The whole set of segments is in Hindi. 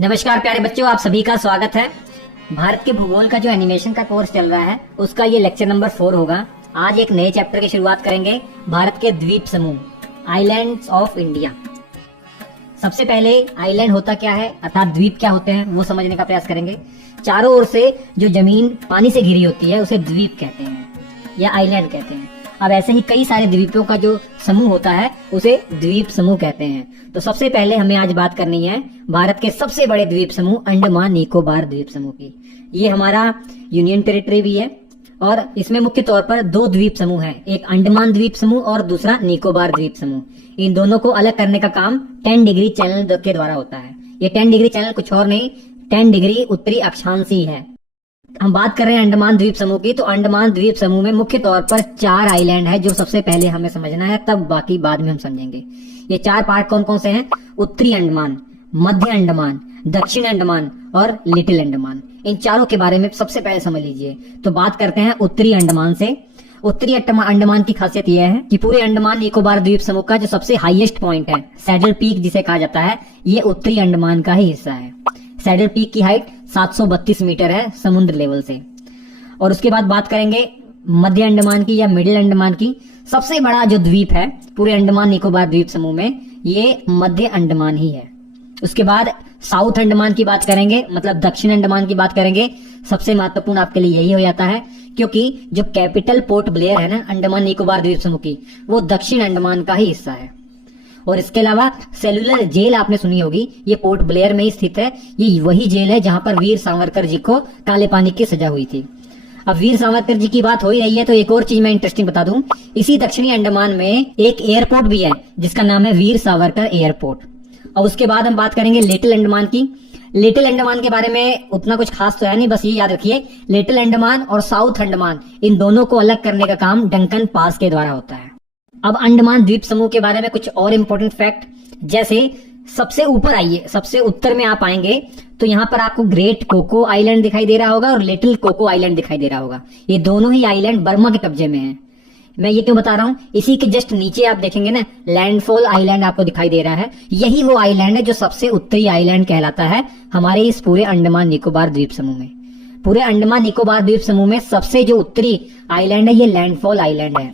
नमस्कार प्यारे बच्चों, आप सभी का स्वागत है। भारत के भूगोल का जो एनिमेशन का कोर्स चल रहा है उसका ये लेक्चर नंबर 4 होगा। आज एक नए चैप्टर की शुरुआत करेंगे, भारत के द्वीप समूह, आइलैंड्स ऑफ इंडिया। सबसे पहले आइलैंड होता क्या है अर्थात द्वीप क्या होते हैं वो समझने का प्रयास करेंगे। चारों ओर से जो जमीन पानी से घिरी होती है उसे द्वीप कहते हैं या आइलैंड कहते हैं। अब ऐसे ही कई सारे द्वीपों का जो समूह होता है उसे द्वीप समूह कहते हैं। तो सबसे पहले हमें आज बात करनी है भारत के सबसे बड़े द्वीप समूह अंडमान निकोबार द्वीप समूह की। ये हमारा यूनियन टेरिटरी भी है और इसमें मुख्य तौर पर दो द्वीप समूह हैं, एक अंडमान द्वीप समूह और दूसरा निकोबार द्वीप समूह। इन दोनों को अलग करने का काम 10 डिग्री चैनल के द्वारा होता है। ये 10 डिग्री चैनल कुछ और नहीं, 10 डिग्री उत्तरी अक्षांशी है। हम बात कर रहे हैं अंडमान द्वीप समूह की, तो अंडमान द्वीप समूह में मुख्य तौर पर 4 आइलैंड है जो सबसे पहले हमें समझना है, तब बाकी बाद में हम समझेंगे। ये 4 पार्ट कौन कौन से हैं? उत्तरी अंडमान, मध्य अंडमान, दक्षिण अंडमान और लिटिल अंडमान। इन चारों के बारे में सबसे पहले समझ लीजिए। तो बात करते हैं उत्तरी अंडमान से। उत्तरी अंडमान की खासियत यह है कि पूरे अंडमान निकोबार द्वीप समूह का जो सबसे हाईएस्ट पॉइंट है, सैडल पीक जिसे कहा जाता है, ये उत्तरी अंडमान का ही हिस्सा है। सैडल पीक की हाइट 732 मीटर है समुद्र लेवल से। और उसके बाद बात करेंगे मध्य अंडमान की या मिडिल अंडमान की। सबसे बड़ा जो द्वीप है पूरे अंडमान निकोबार द्वीप समूह में, ये मध्य अंडमान ही है। उसके बाद साउथ अंडमान की बात करेंगे, मतलब दक्षिण अंडमान की बात करेंगे। सबसे महत्वपूर्ण आपके लिए यही हो जाता है क्योंकि जो कैपिटल पोर्ट ब्लेयर है ना अंडमान निकोबार द्वीप समूह की, वो दक्षिण अंडमान का ही हिस्सा है। और इसके अलावा सेलुलर जेल आपने सुनी होगी, ये पोर्ट ब्लेयर में ही स्थित है। ये वही जेल है जहां पर वीर सावरकर जी को काले पानी की सजा हुई थी। अब वीर सावरकर जी की बात हो ही रही है तो एक और चीज मैं इंटरेस्टिंग बता दूं, इसी दक्षिणी अंडमान में एक एयरपोर्ट भी है जिसका नाम है वीर सावरकर एयरपोर्ट। और उसके बाद हम बात करेंगे लिटिल अंडमान की। लिटिल अंडमान के बारे में उतना कुछ खास तो है नहीं, बस ये याद रखिए लिटिल अंडमान और साउथ अंडमान इन दोनों को अलग करने का काम डंकन पास के द्वारा होता है। अब अंडमान द्वीप समूह के बारे में कुछ और इंपॉर्टेंट फैक्ट, जैसे सबसे ऊपर आइए, सबसे उत्तर में आप आएंगे तो यहाँ पर आपको ग्रेट कोको आइलैंड दिखाई दे रहा होगा और लिटिल कोको आइलैंड दिखाई दे रहा होगा। ये दोनों ही आइलैंड बर्मा के कब्जे में हैं। मैं ये क्यों बता रहा हूँ, इसी के जस्ट नीचे आप देखेंगे ना लैंडफॉल आइलैंड आपको दिखाई दे रहा है। यही वो आइलैंड है जो सबसे उत्तरी आइलैंड कहलाता है हमारे इस पूरे अंडमान निकोबार द्वीप समूह में। पूरे अंडमान निकोबार द्वीप समूह में सबसे जो उत्तरी आइलैंड है ये लैंडफॉल आइलैंड है।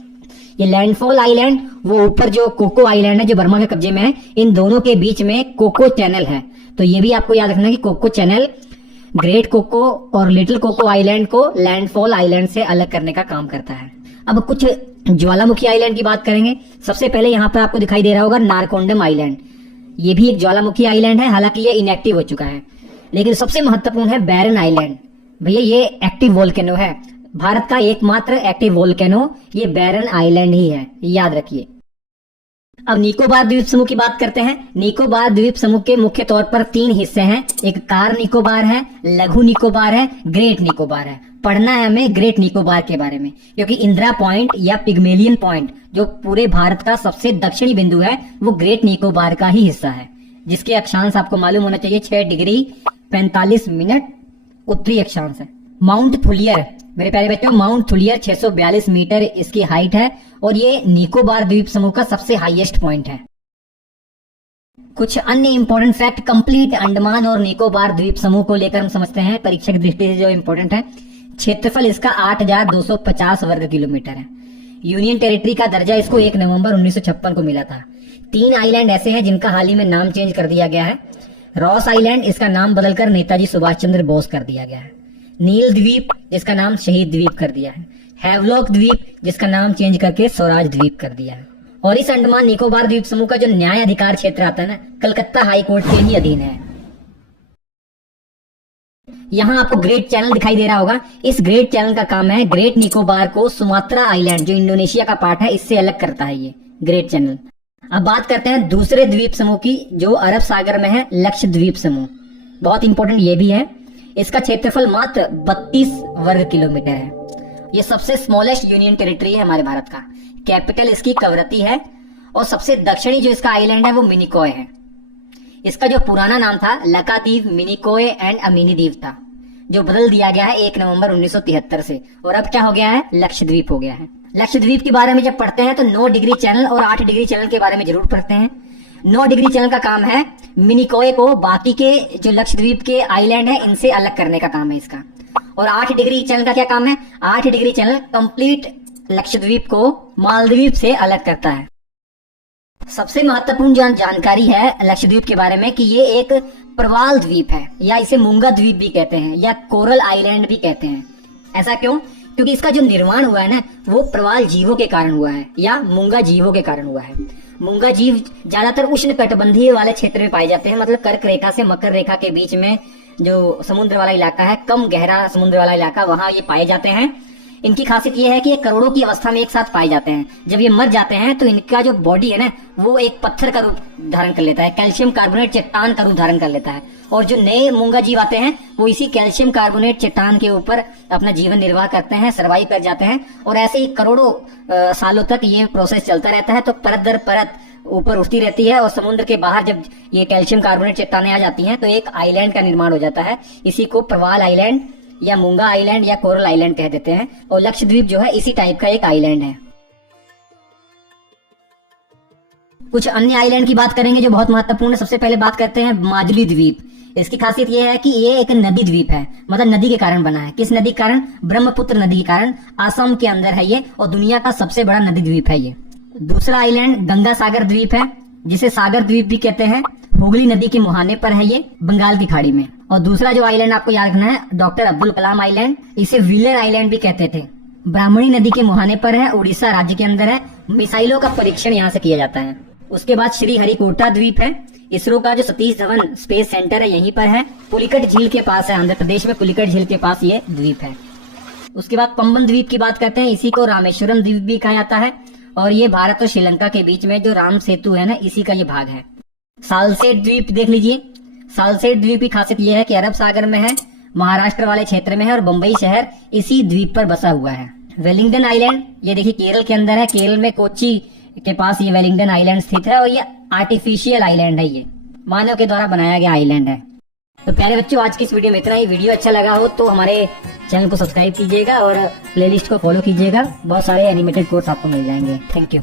ये लैंडफॉल आइलैंड, वो ऊपर जो कोको आइलैंड है जो बर्मा के कब्जे में है, इन दोनों के बीच में कोको चैनल है। तो ये भी आपको याद रखना कि कोको चैनल ग्रेट कोको और लिटिल कोको आइलैंड को लैंडफॉल आइलैंड से अलग करने का काम करता है। अब कुछ ज्वालामुखी आइलैंड की बात करेंगे। सबसे पहले यहाँ पर आपको दिखाई दे रहा होगा नारकोंडम आइलैंड। ये भी एक ज्वालामुखी आइलैंड है, हालांकि ये इनएक्टिव हो चुका है। लेकिन सबसे महत्वपूर्ण है बैरन आइलैंड। भैया ये एक्टिव वोल्केनो है, भारत का एकमात्र एक्टिव वोल्केनो ये बैरन आइलैंड ही है, याद रखिए। अब निकोबार द्वीप समूह की बात करते हैं। निकोबार द्वीप समूह के मुख्य तौर पर 3 हिस्से हैं, एक कार निकोबार है, लघु निकोबार है, ग्रेट निकोबार है। पढ़ना है हमें ग्रेट निकोबार के बारे में क्योंकि इंदिरा पॉइंट या पिग्मेलियन पॉइंट जो पूरे भारत का सबसे दक्षिणी बिंदु है वो ग्रेट निकोबार का ही हिस्सा है, जिसके अक्षांश आपको मालूम होना चाहिए 6 डिग्री 45 मिनट उत्तरी अक्षांश है। माउंट थुलियर, मेरे प्यारे बच्चों, माउंट थुलियर 642 मीटर इसकी हाइट है और ये निकोबार द्वीप समूह का सबसे हाईएस्ट पॉइंट है। कुछ अन्य इंपॉर्टेंट फैक्ट कंप्लीट अंडमान और निकोबार द्वीप समूह को लेकर हम समझते हैं परीक्षा की दृष्टि से जो इंपॉर्टेंट है। क्षेत्रफल इसका 8250 वर्ग किलोमीटर है। यूनियन टेरिटरी का दर्जा इसको 1 नवंबर 1956 को मिला था। 3 आइलैंड ऐसे हैं जिनका हाल ही में नाम चेंज कर दिया गया है। रॉस आइलैंड, इसका नाम बदलकर नेताजी सुभाष चंद्र बोस कर दिया गया है। नील द्वीप, जिसका नाम शहीद द्वीप कर दिया है। हैवलॉक द्वीप, जिसका नाम चेंज करके स्वराज द्वीप कर दिया है। और इस अंडमान निकोबार द्वीप समूह का जो न्याय अधिकार क्षेत्र आता है ना, कलकत्ता हाई कोर्ट के ही अधीन है। यहाँ आपको ग्रेट चैनल दिखाई दे रहा होगा। इस ग्रेट चैनल का काम है ग्रेट निकोबार को सुमात्रा आइलैंड जो इंडोनेशिया का पार्ट है इससे अलग करता है ये ग्रेट चैनल। अब बात करते हैं दूसरे द्वीप समूह की जो अरब सागर में है, लक्षद्वीप समूह। बहुत इंपॉर्टेंट ये भी है। इसका क्षेत्रफल मात्र 32 वर्ग किलोमीटर है। ये सबसे स्मॉलेस्ट यूनियन टेरिटरी है हमारे भारत का। कैपिटल इसकी कवरत्ती है और सबसे दक्षिणी जो इसका आइलैंड है वो मिनिकॉय है। इसका जो पुराना नाम था लकादीव, मिनिकॉय एंड अमीनीदीव था, जो बदल दिया गया है 1 नवंबर 1973 से, और अब क्या हो गया है, लक्षद्वीप हो गया है। लक्षद्वीप के बारे में जब पढ़ते हैं तो 9 डिग्री चैनल और 8 डिग्री चैनल के बारे में जरूर पढ़ते हैं। 9 डिग्री चैनल का काम है मिनिकॉय को बाकी के जो लक्षद्वीप के आइलैंड है इनसे अलग करने का काम है इसका। और 8 डिग्री चैनल का क्या काम है? 8 डिग्री चैनल कंप्लीट लक्षद्वीप को मालदीव से अलग करता है। सबसे महत्वपूर्ण जानकारी है लक्षद्वीप के बारे में कि ये एक प्रवाल द्वीप है, या इसे मूंगा द्वीप भी कहते हैं, या कोरल आइलैंड भी कहते हैं। ऐसा क्यों? क्योंकि इसका जो निर्माण हुआ है ना, वो प्रवाल जीवों के कारण हुआ है, या मूंगा जीवों के कारण हुआ है। मूंगा जीव ज्यादातर उष्ण कटिबंधीय वाले क्षेत्र में पाए जाते हैं, मतलब कर्क रेखा से मकर रेखा के बीच में जो समुद्र वाला इलाका है, कम गहरा समुद्र वाला इलाका, वहां ये पाए जाते हैं। इनकी खासियत ये है कि ये करोड़ों की अवस्था में एक साथ पाए जाते हैं। जब ये मर जाते हैं तो इनका जो बॉडी है ना, वो एक पत्थर का रूप धारण कर लेता है, कैल्शियम कार्बोनेट चट्टान का रूप धारण कर लेता है। और जो नए मूंगा जीव आते हैं वो इसी कैल्शियम कार्बोनेट चट्टान के ऊपर अपना जीवन निर्वाह करते हैं, सर्वाइव कर जाते हैं। और ऐसे ही करोड़ों सालों तक ये प्रोसेस चलता रहता है। तो परत दर परत ऊपर उठती रहती है, और समुद्र के बाहर जब ये कैल्शियम कार्बोनेट चट्टानें आ जाती हैं तो एक आइलैंड का निर्माण हो जाता है। इसी को प्रवाल आइलैंड या मूंगा आइलैंड या कोरल आइलैंड कह देते हैं। और लक्षद्वीप जो है इसी टाइप का एक आइलैंड है। कुछ अन्य आइलैंड की बात करेंगे जो बहुत महत्वपूर्ण है। सबसे पहले बात करते हैं माजुली द्वीप। इसकी खासियत यह है कि ये एक नदी द्वीप है, मतलब नदी के कारण बना है। किस नदी के कारण? ब्रह्मपुत्र नदी के कारण। असम के अंदर है ये, और दुनिया का सबसे बड़ा नदी द्वीप है ये। दूसरा आइलैंड गंगा सागर द्वीप है, जिसे सागर द्वीप भी कहते हैं। हुगली नदी के मुहाने पर है ये, बंगाल की खाड़ी में। और दूसरा जो आइलैंड आपको याद रखना है, डॉक्टर अब्दुल कलाम आइलैंड, इसे व्हीलर आइलैंड भी कहते थे। ब्राह्मणी नदी के मुहाने पर है, उड़ीसा राज्य के अंदर है। मिसाइलों का परीक्षण यहाँ से किया जाता है। उसके बाद श्री हरिकोटा द्वीप है। इसरो का जो सतीश धवन स्पेस सेंटर है यहीं पर है। पुलिकट झील के पास है, आंध्र प्रदेश में पुलिकट झील के पास ये द्वीप है। उसके बाद पंबन द्वीप की बात करते हैं। इसी को रामेश्वरम द्वीप भी कहा जाता है, और ये भारत और श्रीलंका के बीच में जो राम सेतु है ना, इसी का ये भाग है। सालसेट द्वीप देख लीजिए। सालसेट द्वीप की खासियत यह है कि अरब सागर में है, महाराष्ट्र वाले क्षेत्र में है, और बंबई शहर इसी द्वीप पर बसा हुआ है। वेलिंगटन आइलैंड, ये देखिए केरल के अंदर है। केरल में कोच्चि के पास ये वेलिंगटन आइलैंड स्थित है, और ये आर्टिफिशियल आइलैंड है, ये मानव के द्वारा बनाया गया आइलैंड है। तो प्यारे बच्चों, आज की इस वीडियो में इतना ही। वीडियो अच्छा लगा हो तो हमारे चैनल को सब्सक्राइब कीजिएगा और प्लेलिस्ट को फॉलो कीजिएगा। बहुत सारे एनिमेटेड कोर्स आपको मिल जाएंगे। Thank you.